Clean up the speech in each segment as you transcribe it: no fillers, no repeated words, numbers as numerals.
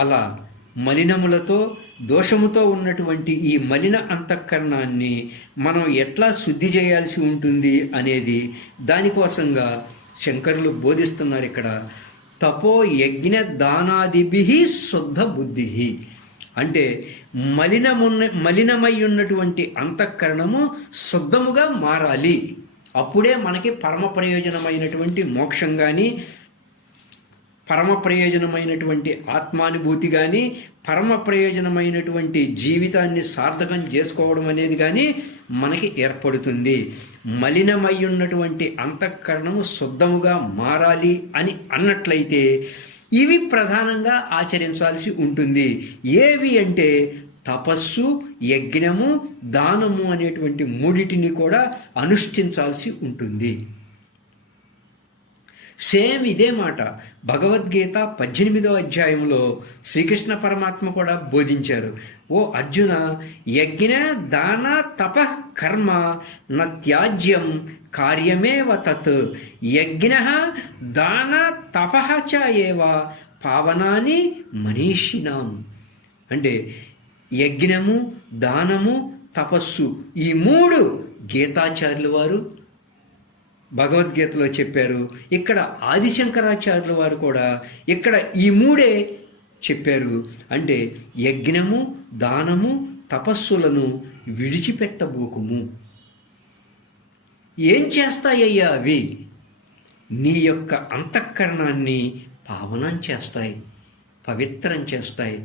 అలా మలినములతో దోషముతో ఉన్నటువంటి ఈ మలిన అంతఃకరణాన్ని మనం ఎట్లా శుద్ధి చేయాల్సి ఉంటుంది అనేది దానికోసంగా శంకరులు బోధిస్తున్నారు ఇక్కడ. తపో యజ్ఞ దానాదిభి శుద్ధ బుద్ధి అంటే మలినమై ఉన్నటువంటి అంతఃకరణము శుద్ధముగా మారాలి. అప్పుడే మనకి పరమ ప్రయోజనమైనటువంటి మోక్షం కానీ, పరమ ప్రయోజనమైనటువంటి ఆత్మానుభూతి కానీ, పరమ ప్రయోజనమైనటువంటి జీవితాన్ని సార్థకం చేసుకోవడం అనేది కానీ మనకి ఏర్పడుతుంది. మలినమై ఉన్నటువంటి అంతఃకరణము శుద్ధముగా మారాలి అని అన్నట్లయితే ఇవి ప్రధానంగా ఆచరించాల్సి ఉంటుంది. ఏవి అంటే తపస్సు, యజ్ఞము, దానము అనేటువంటి మూడిటిని కూడా అనుష్ఠించాల్సి ఉంటుంది. సేమ్ ఇదే మాట భగవద్గీత 18వ అధ్యాయంలో శ్రీకృష్ణ పరమాత్మ కూడా బోధించారు. ఓ అర్జున, యజ్ఞ దాన తప కర్మ న త్యాజ్యం కార్యమేవ తత్ యజ్ఞ దాన తపః చ ఏవ పావనాని మనీషిణాం. అంటే యజ్ఞము, దానము, తపస్సు ఈ మూడు గీతాచార్యుల వారు భగవద్గీతలో చెప్పారు. ఇక్కడ ఆదిశంకరాచార్యుల వారు కూడా ఇక్కడ ఈ మూడే చెప్పారు. అంటే యజ్ఞము, దానము, తపస్సులను విడిచిపెట్టబోకుము. ఏం చేస్తాయ్యా అవి? నీ యొక్క అంతఃకరణాన్ని పావనం చేస్తాయి, పవిత్రం చేస్తాయి,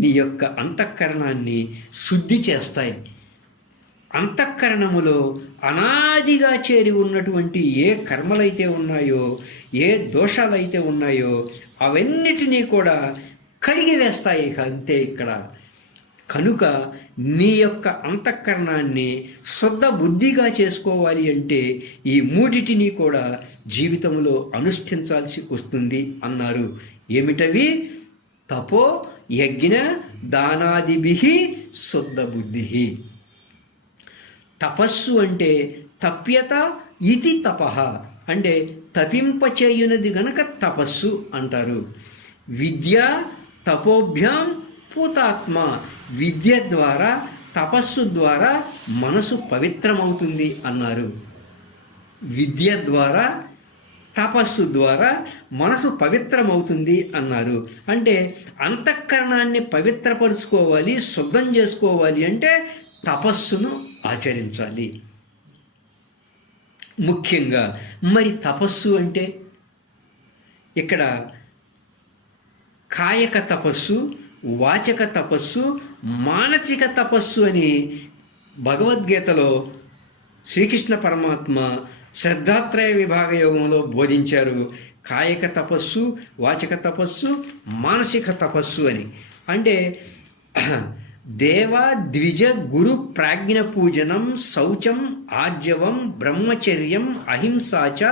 నీ యొక్క అంతఃకరణాన్ని శుద్ధి చేస్తాయి. అంతఃకరణములో అనాదిగా చేరి ఉన్నటువంటి ఏ కర్మలైతే ఉన్నాయో, ఏ దోషాలైతే ఉన్నాయో అవన్నిటినీ కూడా కడిగి వేస్తాయి అంతే ఇక్కడ. కనుక నీ యొక్క అంతఃకరణాన్ని శుద్ధ బుద్ధిగా చేసుకోవాలి అంటే ఈ మూడిటిని కూడా జీవితంలో అనుష్ఠించాల్సి వస్తుంది అన్నారు. ఏమిటవి? తపో యజ్ఞ దానాదిభి శుద్ధ బుద్ధి. తపస్సు అంటే తప్యత ఇది తపః అంటే తపింపచేయునది గనక తపస్సు అంటారు. విద్య తపోభ్యాం పూతాత్మ. విద్య ద్వారా, తపస్సు ద్వారా మనసు పవిత్రమవుతుంది అన్నారు. విద్య ద్వారా, తపస్సు ద్వారా మనసు పవిత్రమవుతుంది అన్నారు. అంటే అంతఃకరణాన్ని పవిత్రపరుచుకోవాలి, శుద్ధం చేసుకోవాలి అంటే తపస్సును ఆచరించాలి. ముఖ్యంగా మరి తపస్సు అంటే ఇక్కడ కాయక తపస్సు, వాచక తపస్సు, మానసిక తపస్సు అని భగవద్గీతలో శ్రీకృష్ణ పరమాత్మ శ్రద్ధాత్రయ విభాగ యోగంలో బోధించారు. కాయక తపస్సు, వాచక తపస్సు, మానసిక తపస్సు అని. అంటే దేవ ద్విజ గురు ప్రాజ్ఞ పూజనం శౌచం ఆర్జవం బ్రహ్మచర్యం అహింసాచ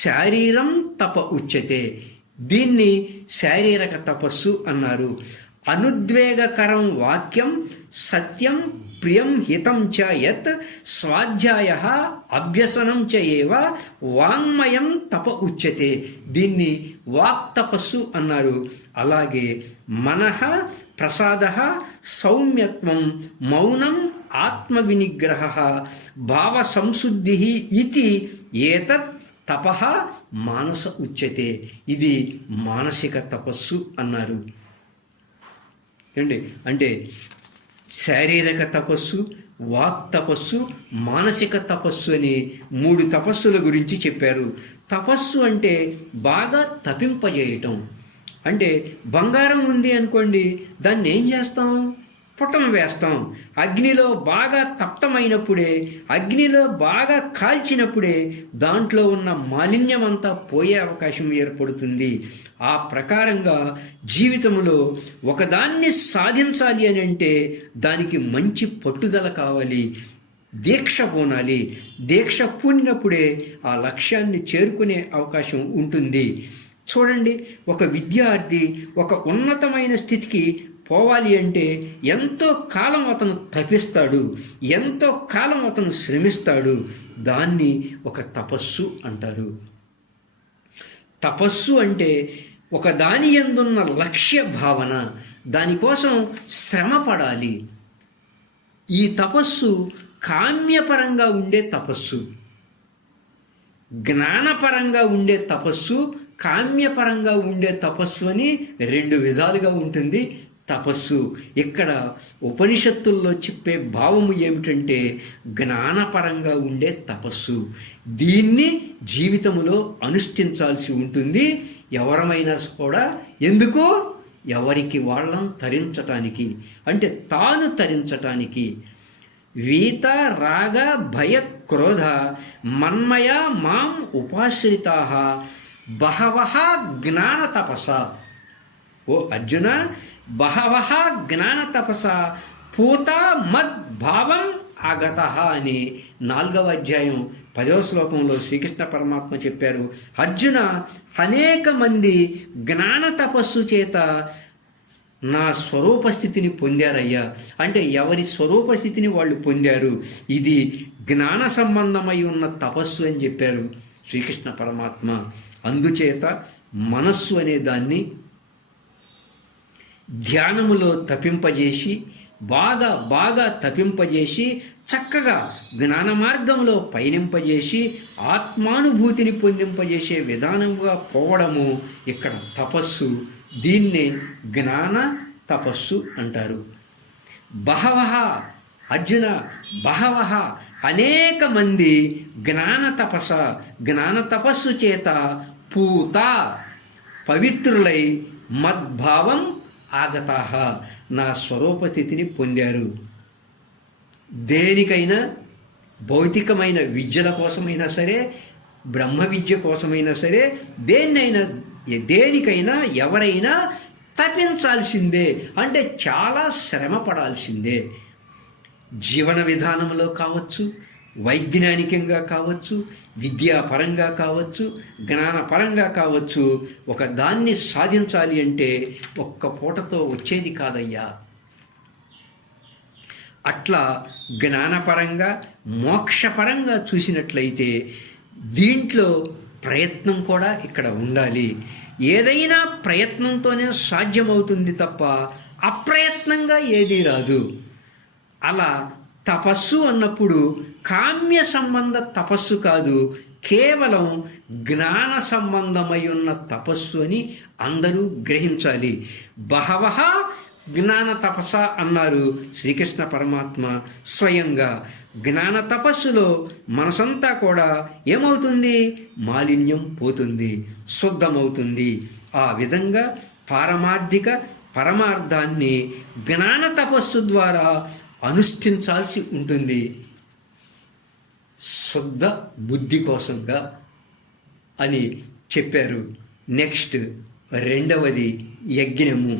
శారీరం తప ఉచ్యతే. దీన్ని శారీరక తపస్సు అన్నారు. అనుద్వేగకరం వాక్యం సత్యం ప్రియం హితం చ యత్ స్వాధ్యాయ అభ్యసనం చ ఏవ వాంగ్మయం తప ఉచ్యతే. దీన్ని వాక్ తపస్సు అన్నారు. అలాగే మనః ప్రసాద, సౌమ్యత్వం, మౌనం, ఆత్మవినిగ్రహ, భావ సంశుద్ధి ఇది ఏతత్ తపః మానస ఉచ్యతే. ఇది మానసిక తపస్సు అన్నారు. అంటే శారీరక తపస్సు, వాక్ తపస్సు, మానసిక తపస్సు అని మూడు తపస్సుల గురించి చెప్పారు. తపస్సు అంటే బాగా తపింపజేయటం. అంటే బంగారం ఉంది అనుకోండి, దాన్ని ఏం చేస్తాం? పుటం వేస్తాం. అగ్నిలో బాగా తప్తమైనప్పుడే, అగ్నిలో బాగా కాల్చినప్పుడే దాంట్లో ఉన్న మాలిన్యం అంతా పోయే అవకాశం ఏర్పడుతుంది. ఆ ప్రకారంగా జీవితంలో ఒకదాన్ని సాధించాలి అని అంటే దానికి మంచి పట్టుదల కావాలి, దీక్ష పూనాలి. దీక్ష పూనినప్పుడే ఆ లక్ష్యాన్ని చేరుకునే అవకాశం ఉంటుంది. చూడండి, ఒక విద్యార్థి ఒక ఉన్నతమైన స్థితికి పోవాలి అంటే ఎంతో కాలం అతను తపిస్తాడు, ఎంతో కాలం అతను శ్రమిస్తాడు. దాన్ని ఒక తపస్సు అంటారు. తపస్సు అంటే ఒక దాని యందున్న లక్ష్య భావన, దానికోసం శ్రమ పడాలి. ఈ తపస్సు కామ్యపరంగా ఉండే తపస్సు, జ్ఞానపరంగా ఉండే తపస్సు, కామ్యపరంగా ఉండే తపస్సు అని రెండు విధాలుగా ఉంటుంది తపస్సు. ఇక్కడ ఉపనిషత్తుల్లో చెప్పే భావము ఏమిటంటే జ్ఞానపరంగా ఉండే తపస్సు. దీన్ని జీవితంలో అనుష్ఠించాల్సి ఉంటుంది ఎవరమైనా కూడా. ఎందుకు? ఎవరికి వాళ్ళం తరించటానికి, అంటే తాను తరించటానికి. వీత రాగ భయ క్రోధ మన్మయ మాం ఉపాశ్రితా బహవః జ్ఞాన తపస. ఓ అర్జున, బహవః జ్ఞాన తపస పూత మద్భావం ఆగత అని 4వ అధ్యాయం 10వ శ్లోకంలో శ్రీకృష్ణ పరమాత్మ చెప్పారు. అర్జున, అనేక మంది జ్ఞాన తపస్సు చేత నా స్వరూపస్థితిని పొందారయ్యా. అంటే ఎవరి స్వరూపస్థితిని వాళ్ళు పొందారు. ఇది జ్ఞాన సంబంధమై ఉన్న తపస్సు అని చెప్పారు శ్రీకృష్ణ పరమాత్మ. అందుచేత మనస్సు అనే దాన్ని ధ్యానములో తపింపజేసి, బాగా తపింపజేసి, చక్కగా జ్ఞాన మార్గంలో పయనింపజేసి, ఆత్మానుభూతిని పొందింపజేసే విధానంగా పోవడము ఇక్కడ తపస్సు. దీన్నే జ్ఞాన తపస్సు అంటారు. బహవః అర్జున, బహవః అనేక మంది జ్ఞాన తపస్సు చేత పూత పవిత్రులై మద్భావం ఆగతాః నా స్వరూపస్థితిని పొందారు. దేనికైనా, భౌతికమైన విద్యల కోసమైనా సరే, బ్రహ్మ విద్య కోసమైనా సరే, దేనికైనా ఎవరైనా తపించాల్సిందే, అంటే చాలా శ్రమ పడాల్సిందే. జీవన విధానంలో కావచ్చు, వైజ్ఞానికంగా కావచ్చు, విద్యాపరంగా కావచ్చు, జ్ఞానపరంగా కావచ్చు. ఒక దాన్ని సాధించాలి అంటే ఒక్క పూటతో వచ్చేది కాదయ్యా. అట్లా జ్ఞానపరంగా, మోక్షపరంగా చూసినట్లయితే దీంట్లో ప్రయత్నం కూడా ఇక్కడ ఉండాలి. ఏదైనా ప్రయత్నంతోనే సాధ్యమవుతుంది తప్ప అప్రయత్నంగా ఏదీ రాదు. అలా తపస్సు అన్నప్పుడు కామ్య సంబంధ తపస్సు కాదు, కేవలం జ్ఞాన సంబంధమై ఉన్న తపస్సు అని అందరూ గ్రహించాలి. బహవః జ్ఞాన తపస్స అన్నారు శ్రీకృష్ణ పరమాత్మ స్వయంగా. జ్ఞాన తపస్సులో మనసంతా కూడా ఏమవుతుంది? మాలిన్యం పోతుంది, శుద్ధమవుతుంది. ఆ విధంగా పారమార్థిక పరమార్థాన్ని జ్ఞాన తపస్సు ద్వారా అనుష్ఠించాల్సి ఉంటుంది, శుద్ధ బుద్ధి కోసంగా అని చెప్పారు. నెక్స్ట్ 2వది యజ్ఞము.